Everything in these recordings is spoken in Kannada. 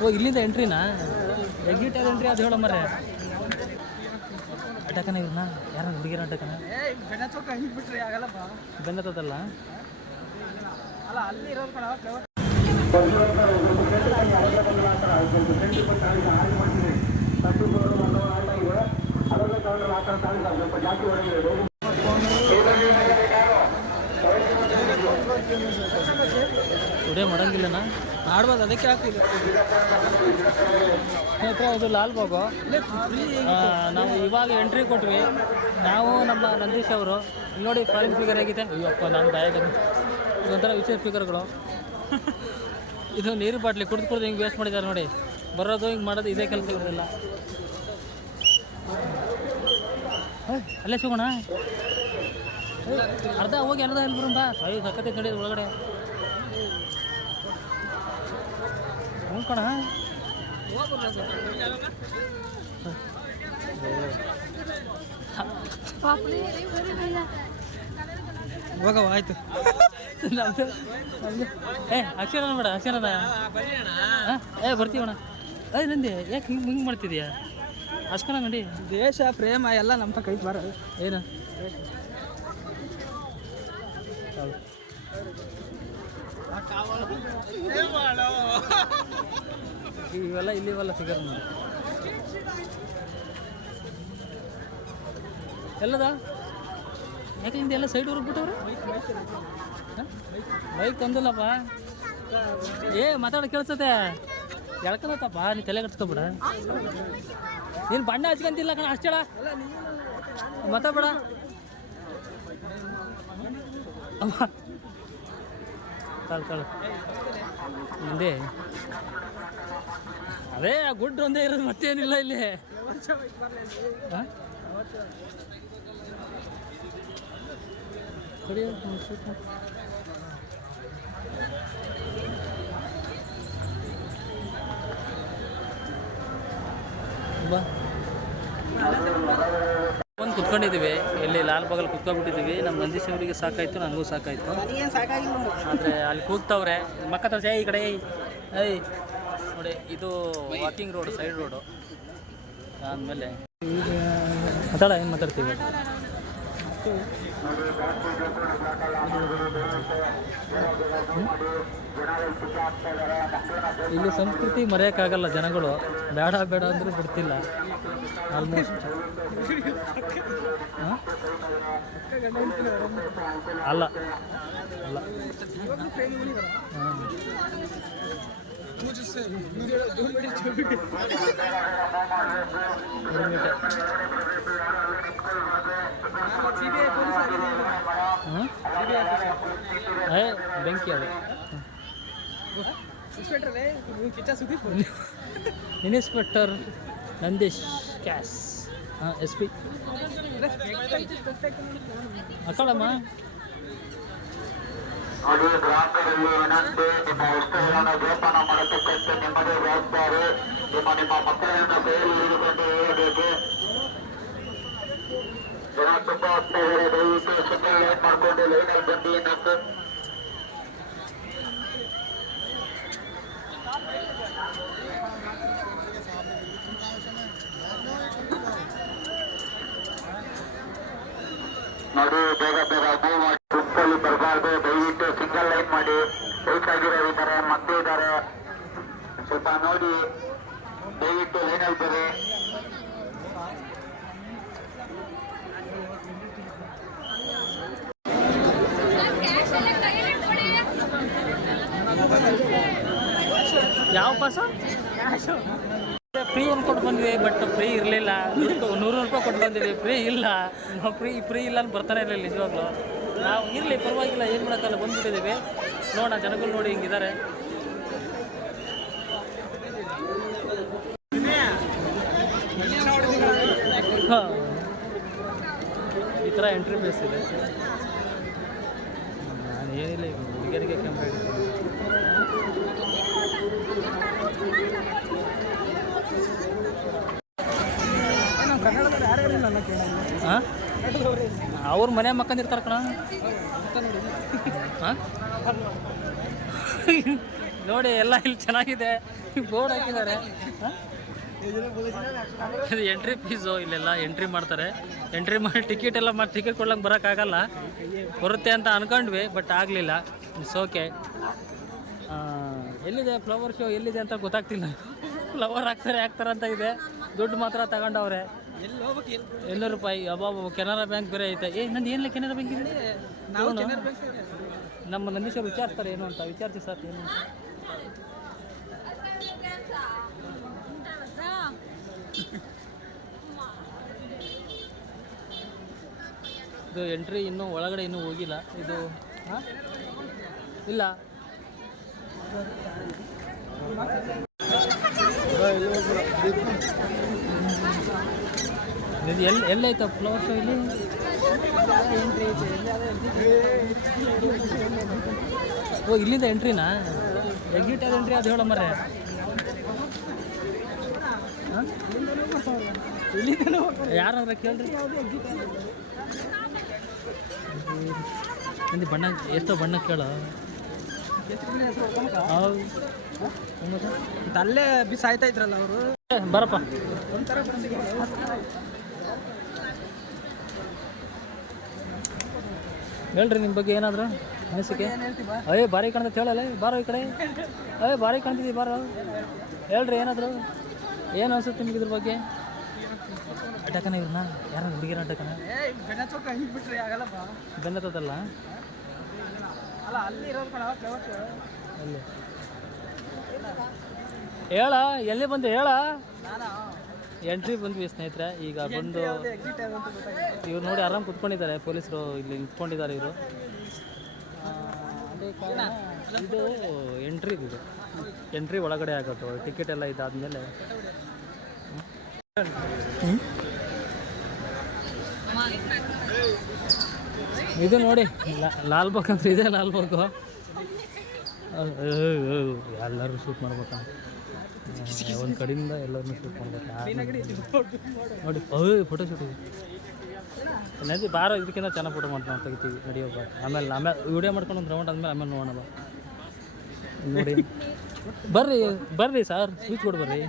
ಓ ಇಲ್ಲಿಂದ ಎಂಟ್ರಿನಾ ಎಕ್ಸಿಟ್ ಆದ ಎಂಟ್ರಿ ಅದು ಹೇಳೋ ಮರೆ ಅಟಕನ ಇವ್ರನ್ನ ಯಾರು ಹುಡುಗಿರ ಅಟಕನ ಬೆನ್ನತ್ತದಲ್ಲ ಅಲ್ಲ ಅಲ್ಲಿ ಇರೋದು ಟುಡೇ ಮಾಡಂಗಿಲ್ಲನಾ ಆಡ್ಬೋದು ಅದಕ್ಕೆ ಆಗ್ತಿದೆ ಇದು ಲಾಲ್ಬಾಗು ನಾವು ಇವಾಗ ಎಂಟ್ರಿ ಕೊಟ್ವಿ ನಾವು ನಮ್ಮ ನಂದೀಶ್ ಅವರು ಇಲ್ಲಿ ನೋಡಿ ಫಾರಿನ್ ಫಿಗರ್ ಆಗಿದೆ ಅಯ್ಯಪ್ಪ ನಾನು ಬಾಯಾಗ ಇದೊಂಥರ ವಿಶೇಷ ಫಿಗರ್ಗಳು ಇದು ನೀರು ಬಾಟ್ಲಿ ಕುಡಿದು ಹಿಂಗೆ ವೇಸ್ಟ್ ಮಾಡಿದ್ದಾರೆ ನೋಡಿ ಬರೋದು ಹಿಂಗೆ ಮಾಡೋದು ಇದೇ ಕೆಲಸ ಇರೋದಿಲ್ಲ ಅಲ್ಲೇ ಸಿಗೋಣ ಅರ್ಧ ಹೋಗಿ ಅರ್ಧ ಇಲ್ಲಿ ಬರೋಣ ಬಾ ಸಕ್ಕತ್ತೈತೆ ನಡೆಯೋದು ಒಳಗಡೆ ಕಣ ಹೋಗವ ಆಯ್ತು ಅಕ್ಷರ ಬೇಡ ಅಕ್ಷರದ ಬರ್ತೀವಣ್ಣ ನಂದಿ ಯಾಕೆ ಹಿಂಗೆ ಮಾಡ್ತಿದ್ಯಾ ಅಷ್ಟನ ನಡಿ ದೇಶ ಪ್ರೇಮ ಎಲ್ಲ ನಮ್ಮ ತಕ್ಕ ಐತೆ ಬರ ಏನು ಇವೆಲ್ಲ ಇಲ್ಲಿವಲ್ಲ ಫಿಗರ್ ನೋಡಿ ಎಲ್ಲದ ಯಾಕೆ ಹಿಂದೆ ಎಲ್ಲ ಸೈಡ್ ಹೊರಗ್ಬಿಟ್ಟವ್ರೆ ಬೈಕ್ ತಂದಿಲ್ಲಪ್ಪ ಮಾತಾಡ ಕೇಳಿಸತ್ತೆ ಎಳ್ಕತ್ತಪ್ಪ ನೀ ತಲೆ ಕಟ್ಸ್ಕೊಬೇಡ ನೀನು ಬಣ್ಣ ಹಚ್ಕೊಂತಿಲ್ಲ ಕಣ ಅಷ್ಟೇಳ ಮಾತಾಡ್ಬೇಡ ಕಳ್ ಮುಂದೆ ಅದೇ ಗುಡ್ ಒಂದೇ ಇರೋದು ಮತ್ತೇನಿಲ್ಲ ಇಲ್ಲಿ ಬಾ ಒಂದು ಕುತ್ಕೊಂಡಿದ್ದೀವಿ ಇಲ್ಲಿ ಲಾಲ್ಬಾಗಲ್ಲಿ ಕುತ್ಕೊಂಡ್ಬಿಟ್ಟಿದ್ದೀವಿ ನಮ್ಮ ನಂದೀಶ್ ಅವರಿಗೆ ಸಾಕಾಯಿತು ನನಗೂ ಸಾಕಾಯಿತು ಆದರೆ ಅಲ್ಲಿ ಕೂಗ್ತವ್ರೆ ಮಕ್ಕ ತೋರಿಸಿ ಈ ಕಡೆ ಐ ನೋಡಿ ಇದು ವಾಕಿಂಗ್ ರೋಡು ಸೈಡ್ ರೋಡು ಆದಮೇಲೆ ಮಾತಾಡ ಏನು ಮಾತಾಡ್ತೀವಿ ಇಲ್ಲಿ ಸಂಸ್ಕೃತಿ ಮರೆಯೋಕ್ಕಾಗಲ್ಲ ಜನಗಳು ಬೇಡ ಬೇಡ ಅಂದರೂ ಬಿಡ್ತಿಲ್ಲ ಆಲ್ಮೋಸ್ಟ್ ಅಲ್ಲ ಅಲ್ಲ ಬೆಂಕಿ ಅದು ಇನ್ಸ್ಪೆಕ್ಟರ್ ನಂದೀಶ್ ಕ್ಯಾಸ್ ಎಸ್ ಪಿ ಅಕ್ಕಳಮ್ಮ ಅದೇ ಗ್ರಾಹಕರಲ್ಲಿ ವಿನಂತಿ ನಿಮ್ಮ ವಸ್ತುಗಳನ್ನು ಜೋಪಾನ ಮಾಡತಕ್ಕಂತೆ ನಿಮ್ಮದೇ ಜವಾಬ್ದಾರಿ ನಿಮ್ಮ ಮಕ್ಕಳನ್ನು ಕೈಯಲ್ಲಿ ಹಿಡಿದುಕೊಂಡು ಹೋಗಬೇಕು ಜನ ತುಂಬಾ ಹೋಗ್ತಾ ಇದ್ದಾರೆ ದಯವಿಟ್ಟು ಸಿಗ್ನಲ್ ಲೈಟ್ ಮಾಡಿಕೊಂಡು ಲೈನಲ್ಲಿ ಬಂದಿ ಅನ್ನೋದು ನೋಡಿ ಬೇಗ ಬೇಗ ಮೂವ್ ಮಾಡಿ ಗುಂಪಲ್ಲಿ ಬರಬಾರ್ದು ದಯವಿಟ್ಟು ಸಿಂಗಲ್ ಲೈನ್ ಮಾಡಿ ಬೈಕ್ ಆಗಿರೋರು ಇದ್ದಾರೆ ಮಕ್ಕಳು ಇದ್ದಾರೆ ಸ್ವಲ್ಪ ನೋಡಿ ದಯವಿಟ್ಟು ಲೈನಲ್ಲಿ ಬರ್ರಿ ಯಾವ ಪಾಸ ಫ್ರೀ ಅಂದ್ಕೊಂಡು ಬಂದ್ವಿ ಬಟ್ ಫ್ರೀ ಇರಲಿಲ್ಲ 100 ರೂಪಾಯಿ ಕೊಟ್ಟು ಬಂದಿವಿ ಫ್ರೀ ಇಲ್ಲ ಫ್ರೀ ಇಲ್ಲ ಅಂತ ಬರ್ತಾನೆ ಇರಲಿಲ್ಲ ನಿಜವಾಗ್ಲು ನಾವು ಇರಲಿ ಪರವಾಗಿಲ್ಲ ಏನು ಮಾಡೋಕ್ಕಲ್ಲ ಬಂದುಬಿಟ್ಟಿದ್ದೀವಿ ನೋಡೋಣ ಜನಗಳು ನೋಡಿ ಹಿಂಗಿದ್ದಾರೆ ಈ ಥರ ಎಂಟ್ರಿ ಬೇಸ್ ಇದೆ ನಾನು ಏನಿಲ್ಲ ಈಗ ಹುಡುಗಿಯರಿಗೆ ಕ್ಯಾಮ್ರಾ ಹಿಡಿತೀನಿ ಹಾಂ ಅವ್ರ ಮನೆ ಮಕ್ಕಂದಿರ್ತಾರೆ ಕಣ ಹಾಂ ನೋಡಿ ಎಲ್ಲ ಇಲ್ಲಿ ಚೆನ್ನಾಗಿದೆ ಬೋರ್ಡ್ ಹಾಕಿದ್ದಾರೆ ಇದು ಎಂಟ್ರಿ ಫೀಸು ಇಲ್ಲೆಲ್ಲ ಎಂಟ್ರಿ ಮಾಡ್ತಾರೆ ಎಂಟ್ರಿ ಮಾಡಿ ಟಿಕೆಟ್ ಎಲ್ಲ ಮಾಡಿ ಟಿಕೆಟ್ ಕೊಡ್ಲಂಗೆ ಬರೋಕ್ಕಾಗಲ್ಲ ಬರುತ್ತೆ ಅಂತ ಅಂದ್ಕೊಂಡ್ವಿ ಬಟ್ ಆಗಲಿಲ್ಲ ಇಟ್ಸ್ ಓಕೆ ಎಲ್ಲಿದೆ ಫ್ಲವರ್ ಶೋ ಎಲ್ಲಿದೆ ಅಂತ ಗೊತ್ತಾಗ್ತಿಲ್ಲ ಫ್ಲವರ್ ಹಾಕ್ತಾರೆ ಅಂತ ಇದೆ ದುಡ್ಡು ಮಾತ್ರ ತಗೊಂಡವ್ರೆ ₹200 ಅಬ್ಬಾಬ ಕೆನರಾ ಬ್ಯಾಂಕ್ ಬೇರೆ ಐತೆ ನಂದು ಏನಿಲ್ಲ ಕೆನರಾ ಬ್ಯಾಂಕ್ ಇದೆ ನಮ್ಮ ನಂದೀಶ್ ಅವ್ರು ವಿಚಾರಿಸ್ತಾರೆ ಏನು ಅಂತ ವಿಚಾರಿಸಿ ಸರ್ ಏನು ಇದು ಎಂಟ್ರಿ ಇನ್ನೂ ಒಳಗಡೆ ಇನ್ನೂ ಹೋಗಿಲ್ಲ ಇದು ಹಾಂ ಇಲ್ಲ ಇದು ಎಲ್ಲೈತ ಫ್ಲವರ್ ಶೋ ಇಲ್ಲಿ ಓ ಇಲ್ಲಿಂದ ಎಂಟ್ರಿನಾ ಎಕ್ಸಿಟ್ ಯಾವ್ದು ಎಂಟ್ರಿ ಅದು ಹೇಳೋ ಮರೆ ಯಾರಾದ್ರೆ ಕೇಳ್ರಿ ನಿಂದು ಬಣ್ಣ ಎಷ್ಟೋ ಬಣ್ಣ ಕೇಳೋ ಅಲ್ಲೇ ಸಾಯ್ತಾ ಇದ್ರಲ್ಲ ಅವರು ಬರಪ್ಪ ಹೇಳ್ರಿ ನಿಮ್ಮ ಬಗ್ಗೆ ಏನಾದ್ರು ಅನಿಸಿಕೆ ಅಯ್ಯ ಭಾರಿ ಕಾಣ್ತೈತೆ ಹೇಳಲ್ಲ ಬಾರೋ ಈ ಕಡೆ ಭಾರಿ ಕಾಣ್ತಿದ್ದೀವಿ ಬಾರೋ ಹೇಳ್ರಿ ಏನಾದ್ರು ಏನು ಅನ್ಸುತ್ತೆ ನಿಮ್ಗೆ ಇದ್ರ ಬಗ್ಗೆ ಅಟಕನ ಇವ್ರನ್ನ ಯಾರು ಹುಡುಗಿರ ಅಟಕನ ಬೆನ್ನತ್ತದಲ್ಲ ಅಲ್ಲಿ ಹೇಳ ಎಲ್ಲಿ ಬಂದು ಹೇಳ ಎಂಟ್ರಿ ಬಂದ್ವಿ ಸ್ನೇಹಿತರೆ ಈಗ ಬಂದು ಇವ್ರು ನೋಡಿ ಆರಾಮ್ ಕುತ್ಕೊಂಡಿದ್ದಾರೆ ಪೊಲೀಸರು ಇಲ್ಲಿ ನಿಂತ್ಕೊಂಡಿದ್ದಾರೆ ಇವರು ಅದೇ ಕಾರಣ ಇದು ಎಂಟ್ರಿ ಒಳಗಡೆ ಆಗೋದು ಟಿಕೆಟ್ ಎಲ್ಲ ಇದಾದ್ಮೇಲೆ ಇದು ನೋಡಿ ಲಾಲ್ಬಾಗ್ ಅಂತ ಇದೆ ಲಾಲ್ಬಾಗು ಎಲ್ಲರೂ ಶೂಟ್ ಮಾಡ್ಬೇಕಂತ ಒಂದು ಕಡೆಯಿಂದ ಎಲ್ಲರನ್ನೂ ಶೂಟ್ ಮಾಡ್ಬೇಕು ನೋಡಿ ಫೋಟೋ ಶೂಟ್ ನದಿ ಬಾರೋ ಇದಕ್ಕಿಂತ ಚೆನ್ನಾಗಿ ಫೋಟೋ ಮಾಡ್ಕೊಂಡು ತೆಗಿತೀವಿ ನಡೆಯೋಬ್ಬ ಆಮೇಲೆ ವಿಡಿಯೋ ಮಾಡ್ಕೊಂಡು ಒಂದು ರೌಂಡ್ ಆದಮೇಲೆ ನೋಡೋಣ ನೋಡಿ ಬರ್ರಿ ಸರ್ ಸ್ಪೀಚ್ ಕೊಡು ಬರ್ರಿ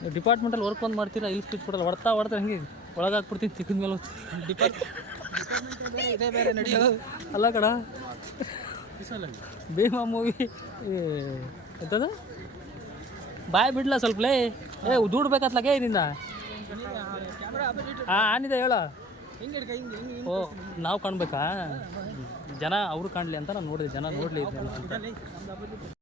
ನೀವು ಡಿಪಾರ್ಟ್ಮೆಂಟಲ್ಲಿ ವರ್ಕ್ ಒಂದು ಮಾಡ್ತೀರಾ ಇಲ್ಲಿ ಸ್ಪೀಚ್ ಕೊಡಲ್ಲ ಹೊಡ್ತಾ ಹಂಗೆ ಒಳಗಾಕ್ಬಿಡ್ತೀನಿ ತಿಕ್ಕಿದ ಮೇಲೆ ಅಲ್ಲ ಕಡ ಭೀಮಾ ಮೂವಿ ಎಂತದ ಬಾಯ್ ಬಿಡ್ಲ ಸ್ವಲ್ಪ ಲೇ ದುಡ್ಬೇಕತ್ಲಾಗೆ ಇದರಿಂದ ಆನಿದೆ ಹೇಳ ಓ ನಾವು ಕಾಣ್ಬೇಕಾ ಜನ ಅವರು ಕಾಣಲಿ ಅಂತ ನಾನು ನೋಡಿದೆ ಜನ ನೋಡಲಿ